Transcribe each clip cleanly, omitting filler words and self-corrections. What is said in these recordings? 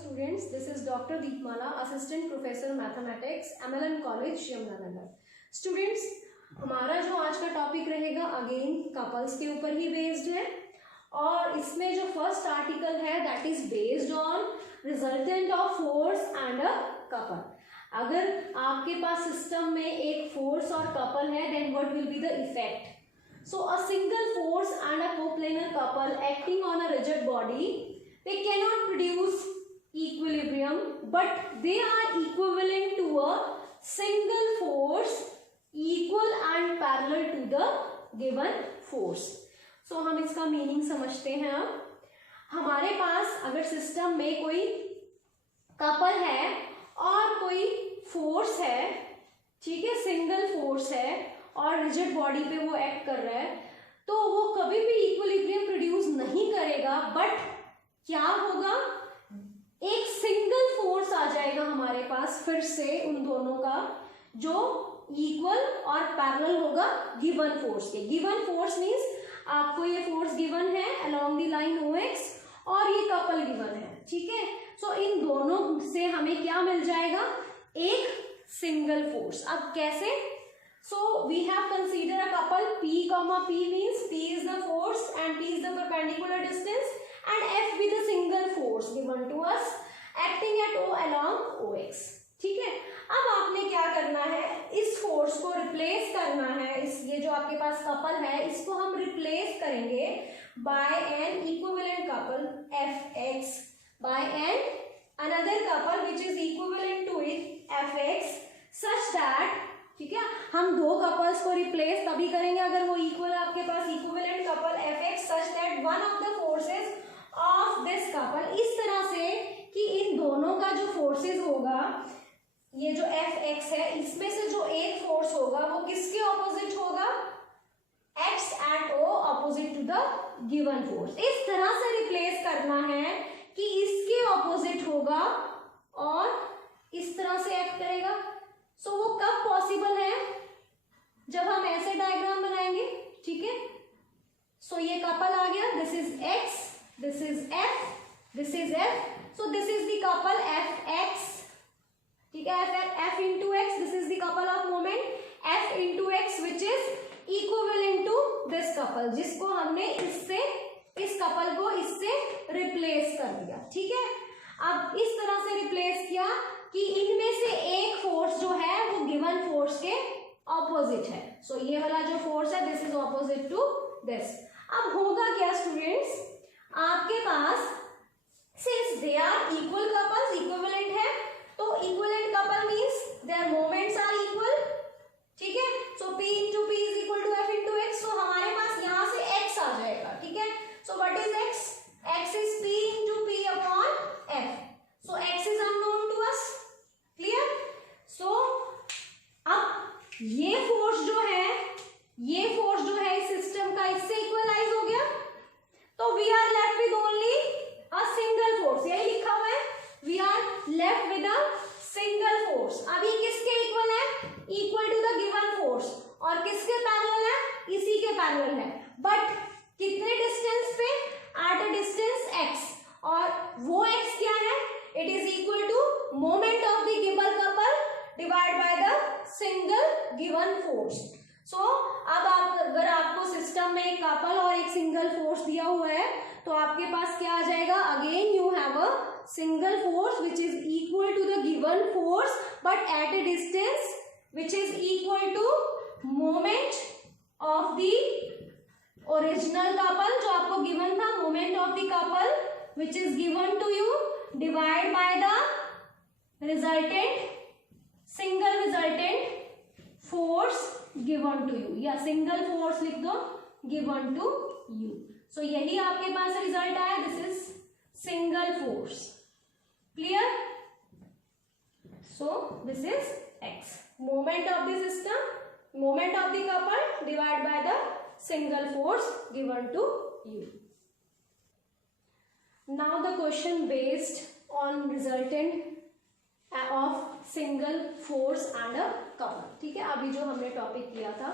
students, this is Dr. Deepmala, Assistant Professor Mathematics, MLN College, Yamunanagar. Students, हमारा जो आज का टॉपिक रहेगा अगेन कपल्स के ऊपर ही बेस्ड है और इसमें जो फर्स्ट आर्टिकल है that is based on resultant of force and a couple. अगर आपके पास सिस्टम में एक फोर्स और कपल है then what will be the effect. So a single force and a coplanar couple acting on a rigid body, they cannot produce equilibrium, but they are equivalent to a single force equal and parallel to the given force. So हम इसका meaning समझते हैं। अब हमारे पास अगर system में कोई couple है और कोई फोर्स है, ठीक है, सिंगल फोर्स है और रिजिड बॉडी पे वो एक्ट कर रहा है, तो वो कभी भी इक्विलिब्रियम प्रोड्यूस नहीं करेगा। बट क्या होगा, एक सिंगल फोर्स आ जाएगा हमारे पास फिर से उन दोनों का जो इक्वल और पैरेलल होगा गिवन फोर्स के। गिवन फोर्स मींस आपको ये फोर्स गिवन है अलोंग द लाइन OX और ये कपल गिवन है, ठीक है। सो इन दोनों से हमें क्या मिल जाएगा, एक सिंगल फोर्स। अब कैसे? So we have considered a couple P comma P means P is the force and P is the perpendicular distance and F be the single force given to us acting at O along OX, ठीक है। अब आपने क्या करना है, इस force को replace करना है। इस ये जो आपके पास कपल है इसको हम रिप्लेस करेंगे by an equivalent couple Fx by an another couple which is equivalent to it Fx such that, ठीक है, हम दो कपल्स को रिप्लेस तभी करेंगे अगर वो इक्वल, आपके पास equivalent couple Fx such that one of the forces of this couple, इस तरह से कि इन दोनों का जो फोर्सेस होगा, ये जो Fx है इसमें से जो एक फोर्स होगा वो किसके ऑपोजिट होगा, x at O opposite to the given force. इस तरह से रिप्लेस करना है कि इसके ऑपोजिट होगा और इस तरह से एक्ट करेगा। सो वो कब पॉसिबल है, जब हम ऐसे डायग्राम बनाएंगे, ठीक है। सो ये कपल आ गया, this is x, this is f, this is f, so this is the couple Fx, ठीक है, F into x, this is the couple of moment F into x which is equivalent to this couple, जिसको हमने इससे, इस couple को इससे replace कर दिया, ठीक है। अब इस तरह से रिप्लेस किया कि इनमें से एक फोर्स जो है वो गिवन फोर्स के ऑपोजिट है। सो ये वाला जो फोर्स है this is opposite to this. अब होगा क्या स्टूडेंट्स, आपके पास since they are equal couples, equivalent है, तो equivalent couple means their moments are equal, ठीक है। सो P into P is equal to F into x, सो हमारे पास यहाँ से x आ जाएगा, ठीक है। सो what is x? x is P into P upon F, so x is unknown to us, clear? so अब ये फोर्स जो है, ये फोर्स जो है इस सिस्टम का इससे इक्वलाइज हो गया, तो we are left with only a single force, यही लिखा हुआ है, we are left with a single force. अभी किसके इक्वल है, equal to the given force, और किसके पैरेलल है, इसी के पैरेलल है, बट कितने डिस्टेंस पे, एट अ डिस्टेंस x, और वो x क्या है, it is equal to moment of the given couple divide by the single given force. So अब आप, अगर आपको सिस्टम में एक कपल और एक सिंगल फोर्स दिया हुआ है तो आपके पास क्या आ जाएगा, again you have a single force which is equal to the given force but at a distance which is equal to moment of the original couple, जो आपको गिवन था, moment of the couple which is given to you divide by the resultant, single resultant force given to you, या single force लिख दो given to you। so यही आपके पास result आया, this is single force, clear? so this is x, moment of the system, moment of the couple divided by the single force given to you। Now the question based on resultant of single force and a couple, ठीक है। अभी जो हमने topic किया था,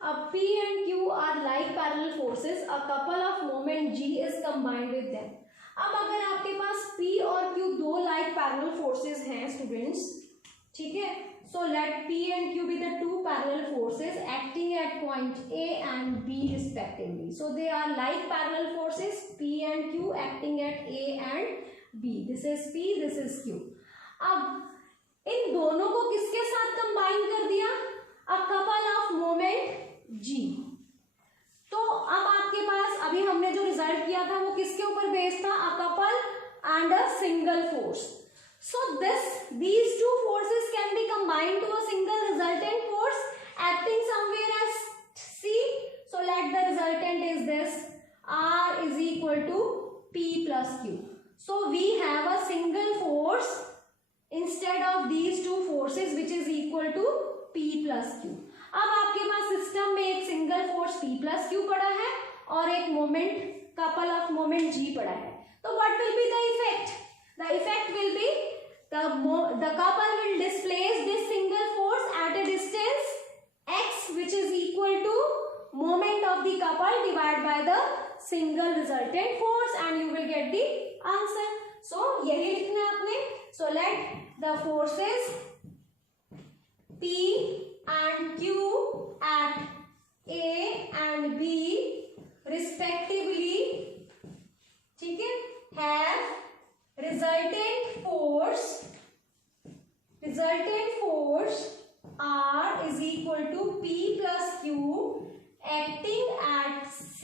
अब P and Q are like parallel forces, a couple of moment G is combined with them। अब अगर आपके पास P और Q दो पैरेलल फोर्सेस हैं स्टूडेंट्स, ठीक है. So let P and Q be the two parallel forces acting at point A and B respectively. So they are like parallel forces P and Q acting at A and B. This is P, this is Q. अब इन दोनों को किसके साथ combine कर दिया? A couple of moment G. तो अब आपके पास अभी हमने जो रिजल्ट किया था वो किसके ऊपर बेस्ड था? A couple and a single force. So these two forces can be combined to a single resultant force acting somewhere as C. So let the resultant is this, R is equal to P plus Q. So we have a single force instead of these two forces which is equal to P plus Q. अब आपके पास system में एक single force P plus Q पड़ा है और एक moment couple of moment G पड़ा है. तो what will be the effect? The effect will be the couple will displace this single force at a distance x which is equal to moment of the couple divided by the single resultant force and you will get the answer. So यही लिखना है आपने. So let the forces P and Q at A and B respectively, ठीक है, have resultant force R is equal to P plus Q acting at C.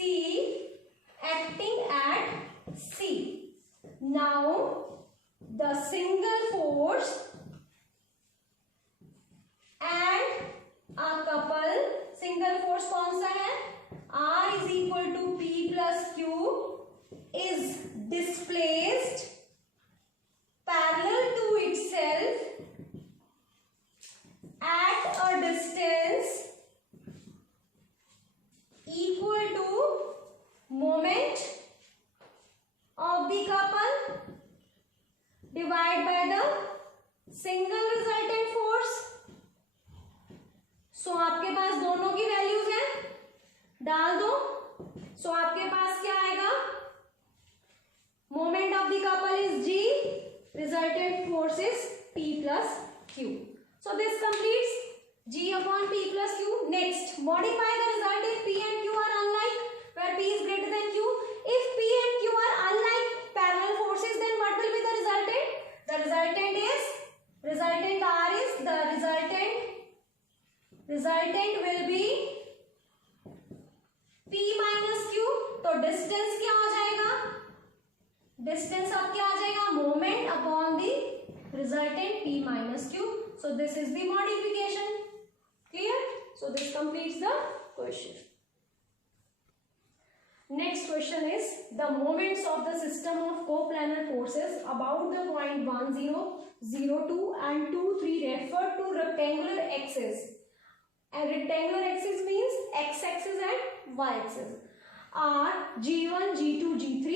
Now the single force and a couple, single force कौन सा है? R is equal to P plus Q is displaced parallel to itself at a distance equal to moment of the couple divided by the single resultant force. So आपके पास दोनों की values हैं, डाल दो. So आपके पास क्या आएगा? Moment of the couple is G, resultant force is P plus Q. So this completes G upon P plus Q. Next, modify the result if P and Q are unlike, where P is greater than Q. If P and Q are unlike parallel forces, then what will be the resultant? The resultant R is the resultant will be P minus Q. तो distance क्या हो जाएगा? Distance अब क्या आ जाएगा? Moment upon the resultant P minus Q. So this is the modification. Clear? So this completes the question. Next question is the moments of the system of coplanar forces about the point 1, 0, 0, 2 and 2, 3 refer to rectangular axis. And rectangular axis means x-axis and y-axis are G1, G2, G3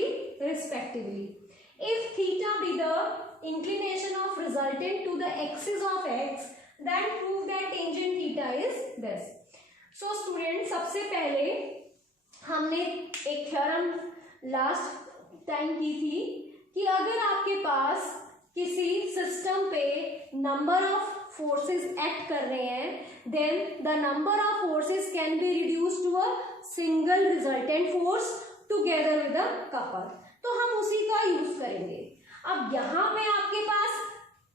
respectively. If theta be the inclination of resultant to the axis of x, then prove that tangent theta is this. So students, सबसे पहले हमने एक theorem last time की थी कि अगर आपके पास किसी सिस्टम पे नंबर ऑफ फोर्सेस एक्ट कर रहे हैं then the number of forces can be reduce to a single resultant force together with a couple. तो हम उसी का यूज करेंगे. अब यहाँ पे आपके पास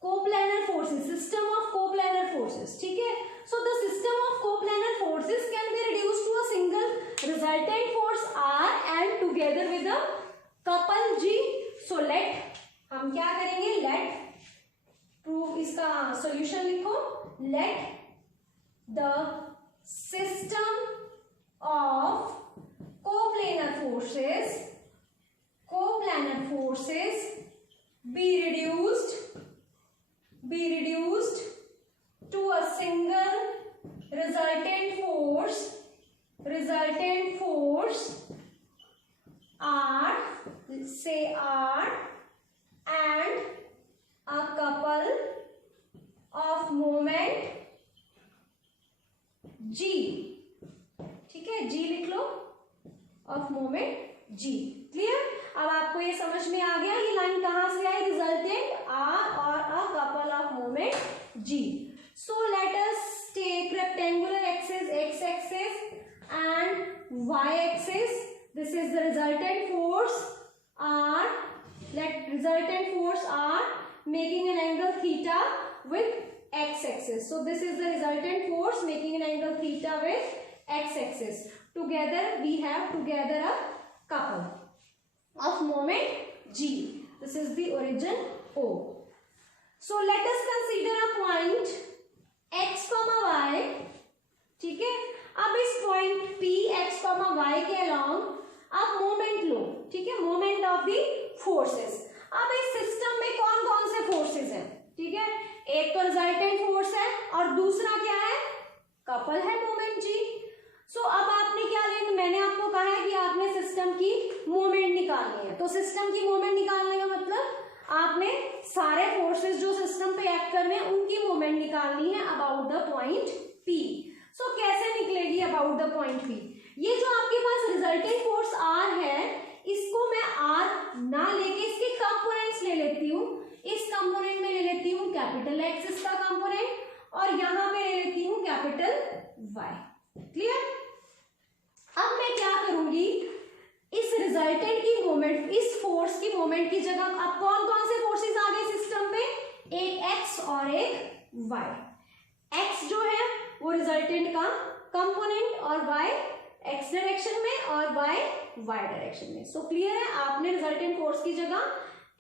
coplanar forces, system of coplanar forces, ठीक है. So the system of coplanar forces can be reduce to a single resultant force R and together with a couple G. So let हम क्या करेंगे, लेट प्रूव, इसका solution लिखो. Let the system of coplanar forces be reduced to a single resultant force R, say R, and a couple of moment G. ठीक है, G लिख लो, of moment G. Clear? अब आपको ये समझ में आ गया ये लाइन कहां से आई, रिजल्टेंट R और G. So let us take rectangular axis x axis and y axis. This is the resultant force R. Let resultant force R making an angle theta with x axis. So this is the resultant force making an angle theta with x axis. Together we have a couple of moment G. This is the origin O. So let us consider a point x, y. ठीक है, अब इस point P x, y के along आप moment लो. ठीक है, moment of the forces. अब इस सिस्टम में कौन कौन से फोर्सेस हैं? ठीक है, एक तो रिजल्टेंट फोर्स है और दूसरा क्या है? कपल है मोमेंट G. सो अब आपने क्या लेना, मैंने आपको कहा है कि आपने सिस्टम की मोमेंट निकालनी है. तो सिस्टम की मोमेंट निकालने का मतलब आपने सारे फोर्सेस जो सिस्टम पे एक्ट कर रहे हैं उनकी मोमेंट निकालनी है अबाउट द पॉइंट P. सो कैसे निकलेगी अबाउट द पॉइंट P? ये जो आपके पास रिजल्टेंट फोर्स R है, इसको मैं R ना लेके इसके कंपोनेंट्स ले लेती हूँ. इस कंपोनेंट में ले लेती हूँ कैपिटल X इसका कंपोनेंट और यहाँ पे ले लेती हूँ कैपिटल Y. क्लियर? अब मैं क्या करूंगी, इस रिजल्टेंट की मोमेंट, इस फोर्स की मोमेंट की जगह अब कौन कौन से फोर्सेस आ गए सिस्टम पे? एक x और एक y. x जो है वो रिजल्टेंट का कंपोनेंट और y x डायरेक्शन में और y y डायरेक्शन में. सो क्लियर है, आपने रिजल्टेंट फोर्स की जगह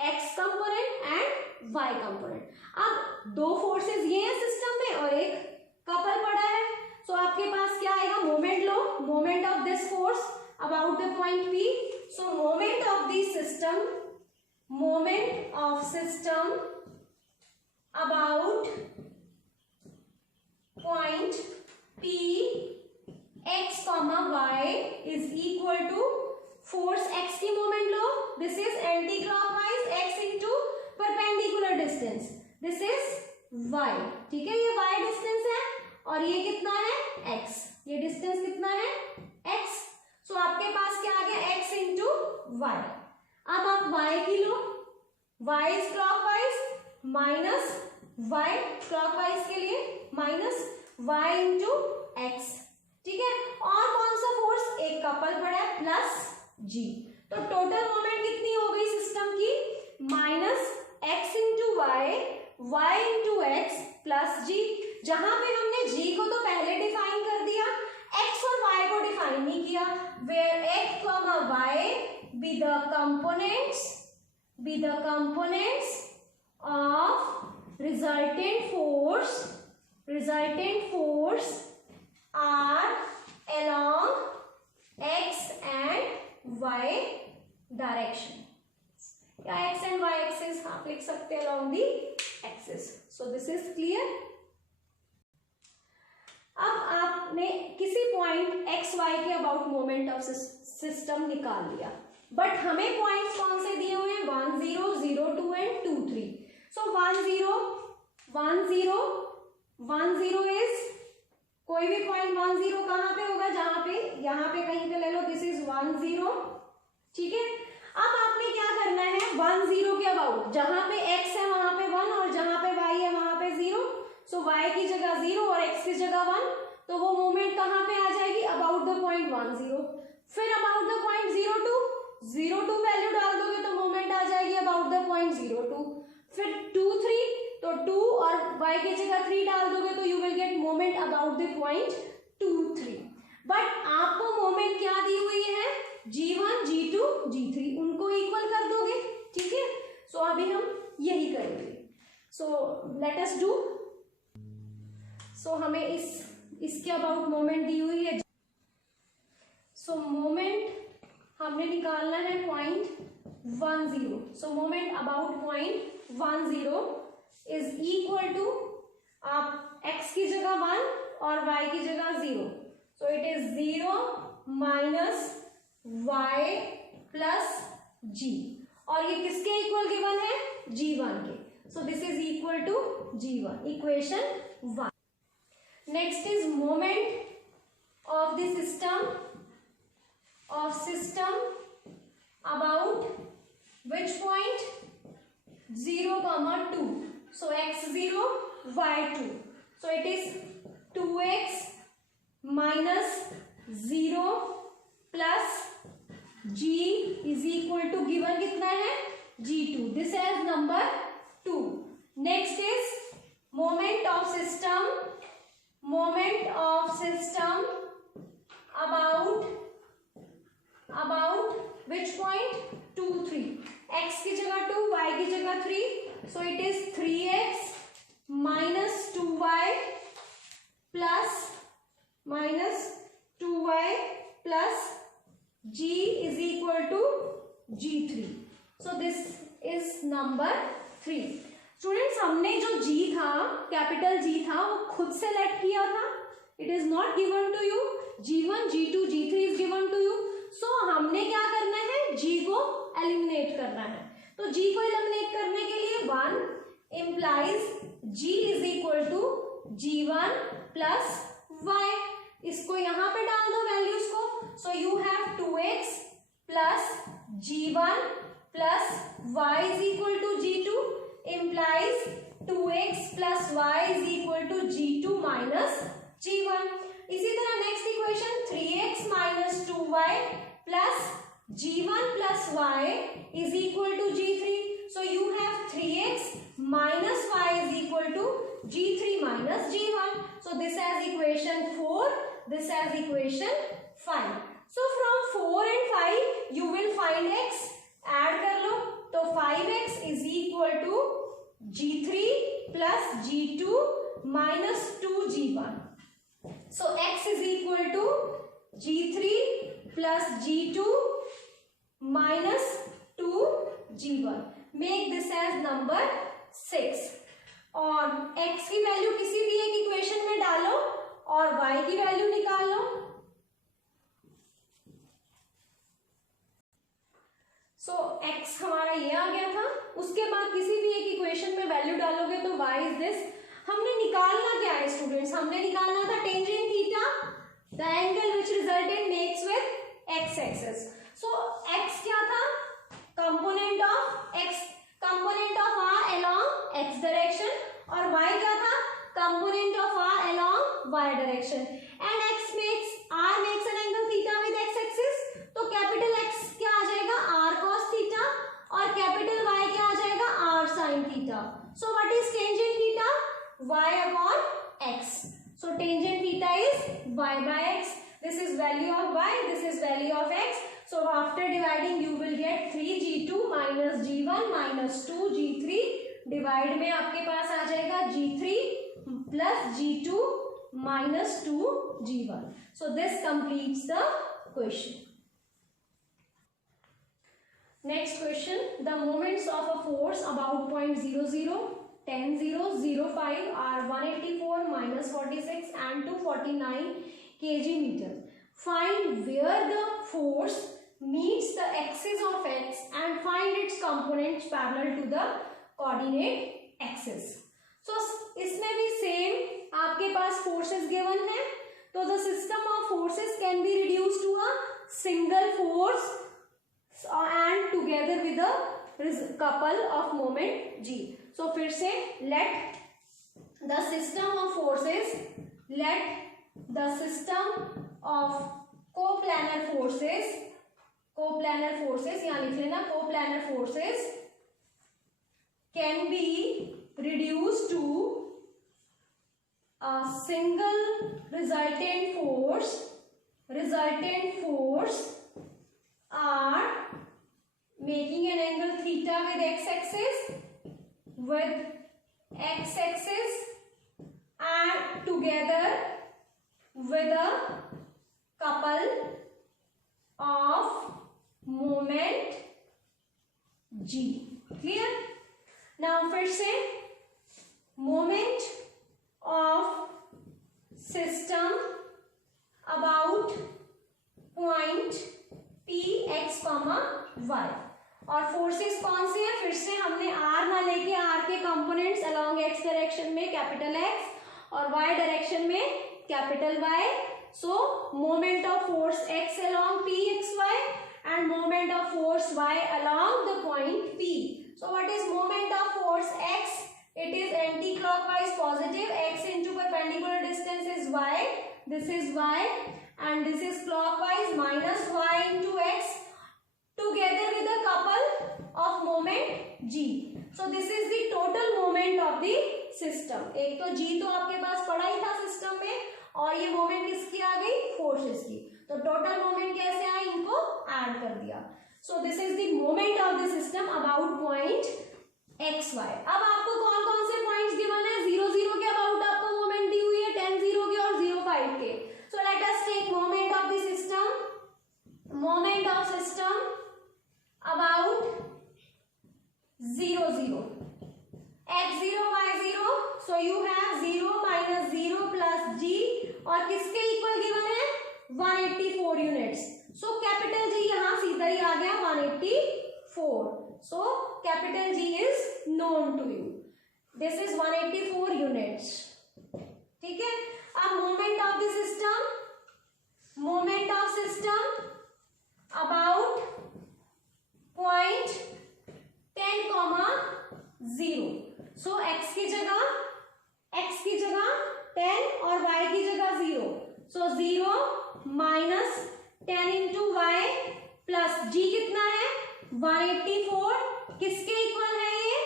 x component and y component. अब दो फोर्सेस ये हैं सिस्टम में और एक कपल पड़ा है. सो आपके पास क्या आएगा? Moment low, moment of this force about the point P. So moment of the system about point P x comma y is equal to force x की moment low. This is anti clockwise x into perpendicular distance. This is y. ठीक है, ये y distance है और ये कितना है? x. ये डिस्टेंस कितना है? x. सो आपके पास क्या आ गया? x into Y. अब आप y की लो, y is clockwise minus y clockwise के लिए माइनस y इंटू एक्स. ठीक है, और कौन सा फोर्स? एक कपल पड़ा है प्लस g. तो टोटल मोमेंट कितनी हो गई सिस्टम की? Minus x into Y, y into x plus g. जहां पे हमने g को तो पहले डिफाइन कर दिया, x और y को डिफाइन नहीं किया. Where x comma y be the components of resultant force are along x and y direction. या x and y axis आप लिख सकते हैं along the axis. So this is clear. अब आपने किसी पॉइंट एक्स वाई के अबाउट मोमेंट ऑफ सिस्टम निकाल लिया, बट हमें पॉइंट्स कौन से दिए हुए हैं? 1 0 0 2 एंड 2 3. सो 1 0 1 0 1 0 इज, कोई भी पॉइंट 1 0 कहाँ पे होगा? जहां पे, यहाँ पे कहीं पे ले लो. This is 1 0. ठीक है, अब आपने क्या करना है? 1 0 के अबाउट, जहां पे x है वहां पे 1 और जहां पे y है वहां पे 0. सो y की जगह 0 और x की जगह 1. तो वो मोमेंट कहाँ पे आ जाएगी? About the point 1 0. फिर अबाउट द पॉइंट 0 2 वैल्यू डाल दोगे तो मोमेंट आ जाएगी अबाउट द पॉइंट 0 2. फिर 2 3, तो 2 और y की जगह 3 डाल दोगे तो you will gate moment about the point 2 3. But आपको मोमेंट क्या दी हुई है? g1 g2 g3, उनको इक्वल कर दोगे. ठीक है, सो अभी हम यही करेंगे. सो लेट अस डू. सो हमें इसके अबाउट मोमेंट दी हुई है. सो मोमेंट हमने निकालना है point 1 0. So moment about point 1 0 is equal to, आप x की जगह 1 और y की जगह 0. So it is 0 minus y plus g. और ये किसके इक्वल गिवन है? g1 के. So this is equal to g1, equation 1. Next is moment of the system about which point? 0 comma 2. So x 0 y2. So it is 2x minus 0 plus g is equal to given कितना है g2. This is number 2. Next is moment of system about which point 2 3. x की जगह 2, y की जगह 3. So it is 3x minus 2y plus g is equal to g3. So this is number 3. Students हमने जो g था, capital G था, वो खुद से लेट किया था. It is not given to you. g1 g2 g3 is given to you. So हमने क्या करना है, g को एलिमिनेट करना है. तो g को एलिमिनेट करने के लिए 1 implies g is equal to g1 plus y. इसको यहां पे डाल दो वैल्यूज को. सो you have 2x plus g1 plus y is equal to g2 implies 2x plus y is equal to g2 minus g1. इसी तरह next equation 3x minus 2y plus g1 plus y is equal to g3. So you have 3x minus y is equal to g3 minus g1. So this has equation 4. This has equation 5. So from 4 and 5 you will find x. Add कर लो तो 5x is equal to g3 plus g2 minus 2g1. So x is equal to g3 plus g2 minus 2g1. Make this as number 6. और x की value किसी भी एक equation में डालो और y की वैल्यू निकाल लो. सो x हमारा ये आ गया था. उसके बाद किसी भी एक इक्वेशन में वैल्यू डालोगे तो y इज दिस. हमने निकालना क्या है स्टूडेंट्स, हमने निकालना था tangent theta, the angle which resultant makes with x axis. So x क्या था, component of r along x direction, और y क्या था, component of r along y direction. And r makes an angle theta with x axis. तो capital X क्या आ जाएगा, r cos theta, और कैपिटल Y क्या आ जाएगा, r sin theta. So what is tangent theta, y upon x. So tangent theta is y by x. This is value of y, this is value of x. So after dividing you will get 3g2 minus g1 minus 2g3. Divide में आपके पास आ जाएगा g3 plus g2 minus 2g1. So this completes the question. Next question. The moments of a force about point 0, 0, 10, 0, 0, 5 are 184, minus 46 and 249 kg meter. Find where the force meets the axis of x and find its components parallel to the coordinate axis. So इसमें भी same आपके पास forces given है. तो the system of forces can be reduced to a single force and together with a couple of moment g. So फिर से let the system of forces, coplanar forces यहाँ लिख लेना, coplanar forces can be reduced to a single resultant force are making an angle theta with x axis and together with a couple of moment g. Clear? Now फिर से moment of system about point p x, y. और forces कौन से हैं, फिर से हमने r ना लेके r के कंपोनेंट्स अलोंग x डायरेक्शन में कैपिटल x और y डायरेक्शन में capital Y. So moment of force x along p x y and moment of force y along the point p. So what is moment of force x? It is anti-clockwise this is y, and this is clockwise minus y into x together with the couple of moment g. So this is the total moment of the system. एक तो g तो आपके पास पड़ा ही था system में, और ये moment किसकी आ गई, फोर्सेस की. तो टोटल मोमेंट कैसे आए, इनको ऐड कर दिया. So this is the moment of the system about point X Y. अब आपको कौन कौन से पॉइंट्स गिवन है, 0 0 के अबाउट आपको मोमेंट दी हुई है, 10 0 के और 0 5 के. So let us take moment of the system. Moment of system about 0 0, x0 y0. So you have 0 minus 0 plus g, और किसके इक्वल गिवन है, 184 यूनिट्स. सो कैपिटल जी यहाँ सीधा ही आ गया 184. So capital G is known to you. This is 184 units. ठीक है. अब moment of the system, moment of system about point 10,0. So x की जगह 10 और y की जगह 0. So 0 minus 10 into y plus g कितना है, 184. किसके इक्वल है ये,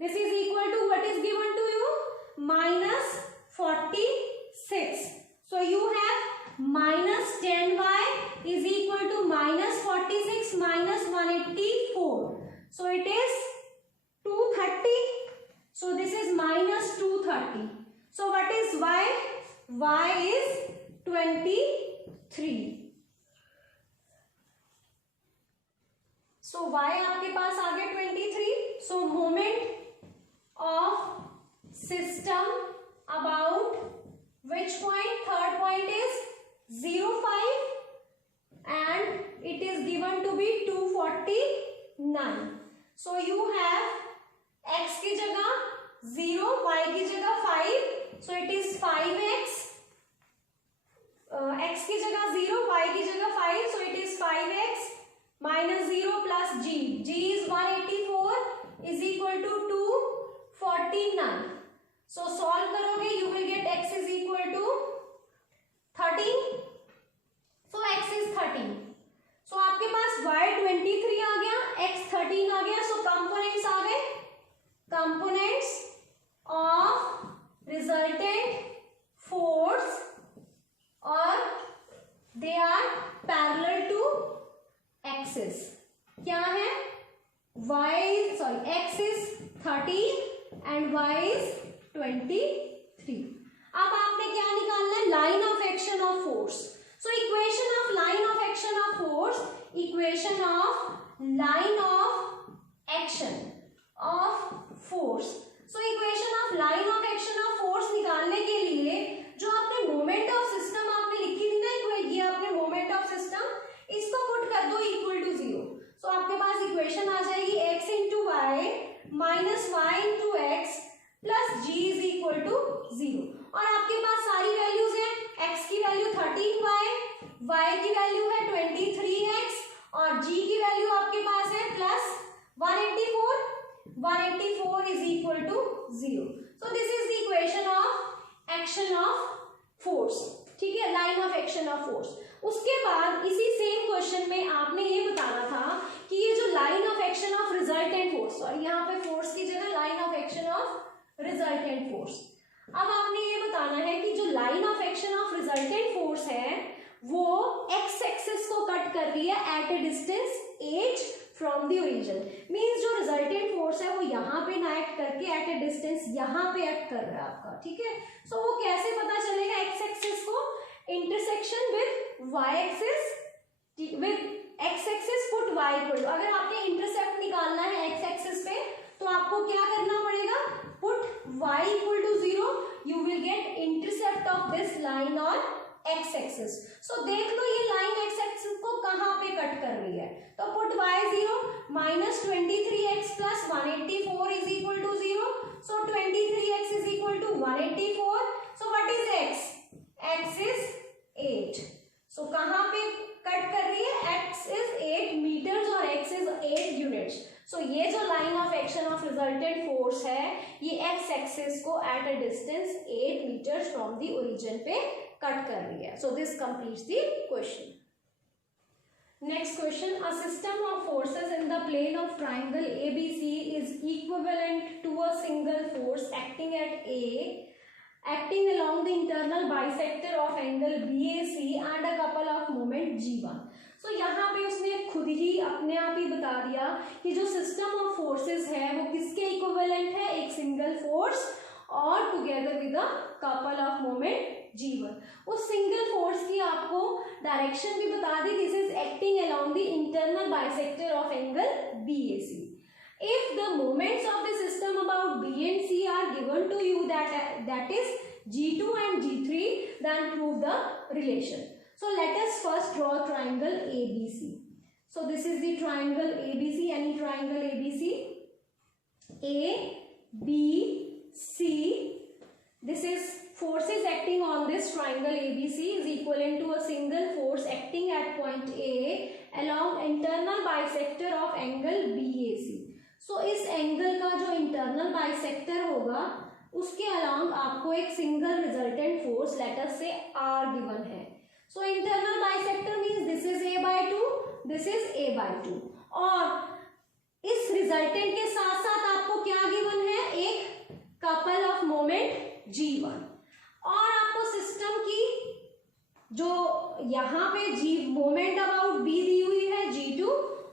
this is equal to what is given to you, minus 46. So you have minus 10y is equal to minus 46 minus 184. So it is 230. So this is minus 230. So what is y? Y is 23. So y आपके पास आ गया 23. So moment of system about which point, third point is 0 5, and it is given to be 249. So you have x की जगह 0, y की जगह 5. So it is 5x. x की जगह 0, y की जगह 5. So it is 5x minus 0 plus g. G is 184 is equal to 249. So solve करोगे, you will get x is equal to 13. So x is 13. So आपके पास y 23 आ गया, x 13 आ गया. So components आ गए, components of resultant force, और they are parallel to axis. क्या है, x is 13 and y is 23. अब आपने क्या निकालना है, line of action of force. So equation of line of action of force, equation of line of action of force. So equation of line of action of force निकालने के लिए जो आपने मोमेंट ऑफ सिस्टम आपने लिखी थी ना, ये आपने मोमेंट ऑफ सिस्टम, इसको पुट कर दो इक्वल टू 0. सो आपके पास इक्वेशन आ जाएगी x into y minus y into x plus g is equal to 0. और आपके पास सारी वैल्यूज हैं, x की वैल्यू 13y, y की वैल्यू है 23x, और g की वैल्यू आपके पास है plus 184. 184 is equal to 0. So this is the equation of action of force. ठीक है, line of action of force. उसके बाद इसी सेम क्वेश्चन में आपने ये बताना था कि ये जो line of action of resultant force, sorry यहाँ पे फोर्स की जगह line of action of resultant force. अब आपने ये बताना है कि जो line of action of resultant force है वो एक्स एक्सिस को कट कर रही है at a distance h from the origin. Means जो रिजल्टेंट फोर्स है वो यहाँ पे ना एक्ट करके एट ए डिस्टेंस यहाँ पे एक्ट कर रहा है आपका. ठीक है, सो वो कैसे पता चलेगा, एक्स एक्सिस को intersection with y axis, with x axis put Y equal. अगर आपने इंटरसेप्ट निकालना है एक्स एक्सिस पे तो आपको क्या करना पड़ेगा, put Y equal to 0. You will get intercept of this line on X axis. So देख लो ये लाइन एक्स एक्सिस को कहाँ पे कट कर रही है. तो put y 0 minus 23x plus 184 is equal to 0. So 23x is equal to 184. So what is x? x is 8. So कहाँ पे कट कर रही है, x इज 8 मीटर्स और x इज 8 यूनिट्स. सो ये जो line of action of resultant force है ये एक्स एक्सिस को at a distance 8 metres from the origin पे कट कर रही है. So this completes the question. Next question, a system of forces in the plane of triangle ABC is equivalent to a single force acting at A, acting along the internal bisector of angle BAC and a couple of moment G1. So यहाँ पे उसने खुद ही अपने आप ही बता दिया कि जो सिस्टम ऑफ फोर्सेस है वो किसके इक्विवेलेंट है, एक सिंगल फोर्स और together with a couple of moment G1. उस सिंगल फोर्स की आपको डायरेक्शन भी बता दी, this is acting along the internal bisector of angle BAC. If the moments of the system about B and C are given to you, that is G2 and G3, then prove the relation. So let us first draw triangle ABC. So this is the triangle ABC, any triangle ABC, A, B, C. This is forces acting on this triangle ABC is equivalent to a single force acting at point A along internal bisector of angle BAC. So इस angle का जो internal bisector होगा उसके along आपको एक single resultant force letter से R given है. So internal bisector means this is A/2, this is A/2 और इस रिजल्टेंट के साथ साथ आपको क्या गिवन है, एक कपल ऑफ मोमेंट G1 और आपको सिस्टम की जो यहाँ पे G मोमेंट अबाउट B दी हुई है G2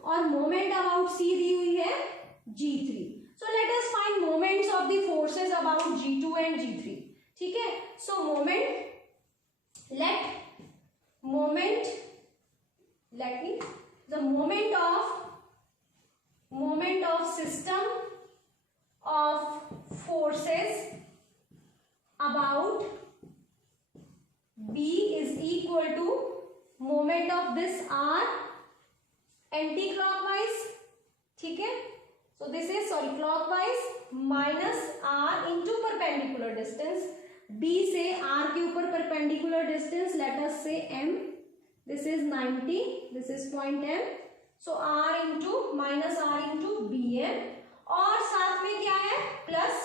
और मोमेंट अबाउट C दी हुई है G3. So let us find moments of the forces about G2 and G3. ठीक है, so the moment of system of forces about B is equal to moment of this R anti-clockwise. ठीक है, so this is clockwise minus R into perpendicular distance. B से R के ऊपर perpendicular distance let us say M. This is 90. This is point M. So R into minus R into BM और साथ में क्या है plus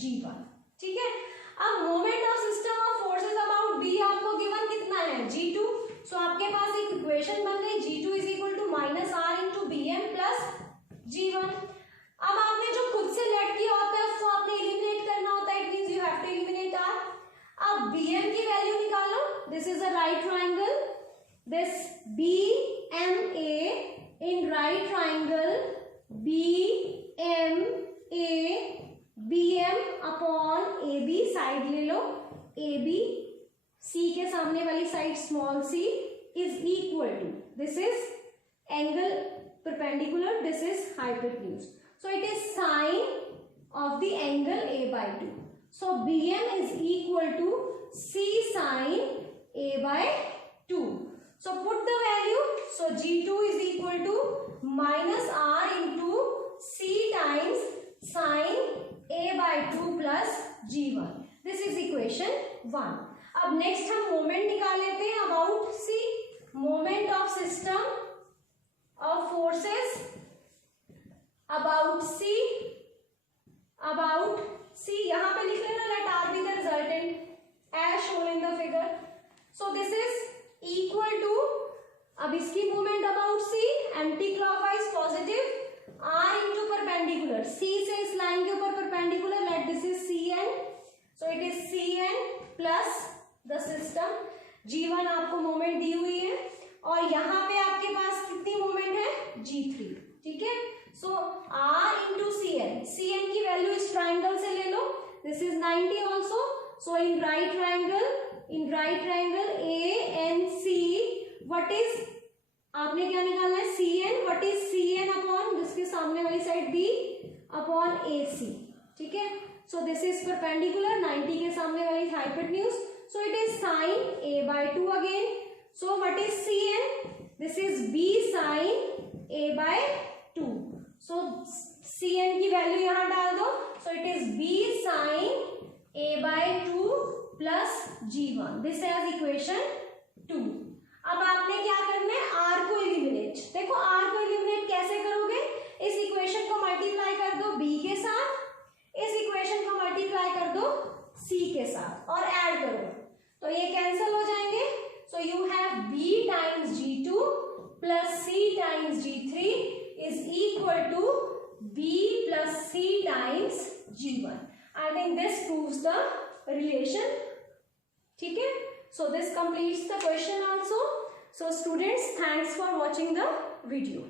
G1. ठीक है, अब moment of system of forces about B आपको गिवन कितना है G2. सो आपके पास एक इक्वेशन बन गई G2 is equal to minus R into BM plus G1. अब आपने जो खुद से लेट किया होता है उसको आपने एलिमिनेट करना होता है, it means you have to eliminate R. अब BM की वैल्यू निकालो, this is a right triangle, this BMA in right triangle BMA BM upon AB side ले लो, AB C के सामने वाली side small c is equal to, this is angle perpendicular, this is hypotenuse. So it is sine of the angle A/2. So BM is equal to C sine A/2. So put the value. So G2 is equal to minus R into C times sine A/2 plus G1. This is equation 1. अब next हम moment निकाल लेते हैं about C. Moment of system of forces about C यहाँ पे लिख लेना, let R be the resultant as shown in the figure. So this is equal to, अब इसकी movement about C anti clockwise positive, R into perpendicular, C से इस line के ऊपर perpendicular, let this is CN. So it is CN plus the system. G1 आपको movement दी हुई है और यहाँ पे आपके पास कितनी मूवमेंट है G3. ठीक है, सो R into CN की वैल्यू इस ट्राइंगल से ले लो, this is 90 also. So in right triangle ANC what is, आपने क्या निकालना है CN, what is CN upon जिसके सामने वाली साइड B अपॉन AC. ठीक है, सो दिस इज परपेंडिकुलर, 90 के सामने वाली hypotenuse, so it is sine A/2 again. So what is CN? This is B sin A/2. So CN की वैल्यू यहाँ डाल दो. So it is B sin A/2 plus G1. This is equation 2. अब आपने क्या करना है, R को एलिमिनेट. देखो R को एलिमिनेट कैसे करोगे, इस इक्वेशन को मल्टीप्लाई कर दो B के साथ, इस इक्वेशन को मल्टीप्लाई कर दो C के साथ और ऐड करो. तो ये कैंसिल हो जाएंगे. So you have B times G2 plus C times G3 is equal to B plus C times G1. I think this proves the relation. ठीक है. So this completes the question also. So students, thanks for watching the video.